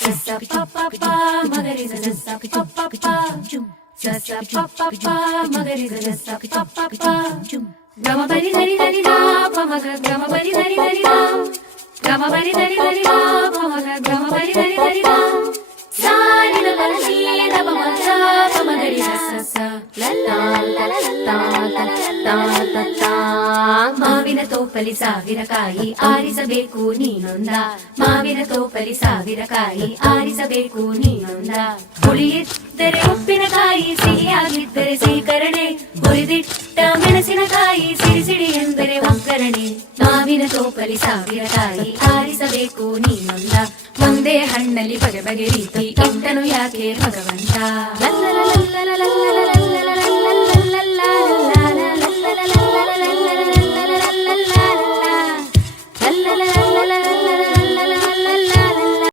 sa pa pa pa magari sa sa pa pa pa sa sa pa pa pa magari sa pa pa pa gama bari dari dari da pa maga gama bari dari dari da gama bari dari dari da pa maga gama bari dari dari da sa ni la la ni da pa maga pa magari sa sa la la la la la la la la ಮಾವಿನ ತೋಪಲಿ ಸಾವಿರ ಕಾಯಿ ಆರಿಸಬೇಕು ನೀನೊಂದ ಮಾವಿನ ತೋಪಲಿ ಸಾವಿರ ಕಾಯಿ ಆರಿಸಬೇಕು ನೀನೊಂದ ಹುಳಿಯಿದ್ದರೆ ಉಪ್ಪಿನಕಾಯಿ ಸಿಹಿಯಾಗಿದ್ದರೆ ಸೀಕರಣೆ ಹುರಿದಿಟ್ಟ ಮೆಣಸಿನಕಾಯಿ ಸಿಡಿ ಸಿಡಿ ಎಂದರೆ ಒಗ್ಗರಣೆ ಮಾವಿನ ತೋಪಲಿ ಸಾವಿರ ಕಾಯಿ ಆರಿಸಬೇಕು ನೀನೊಂದ ಒಂದೇ ಹಣ್ಣಲ್ಲಿ ಬಗೆ ಬಗೆ ರೀತಿ ಇಟ್ಟನು ಯಾಕೆ ಭಗವಂತ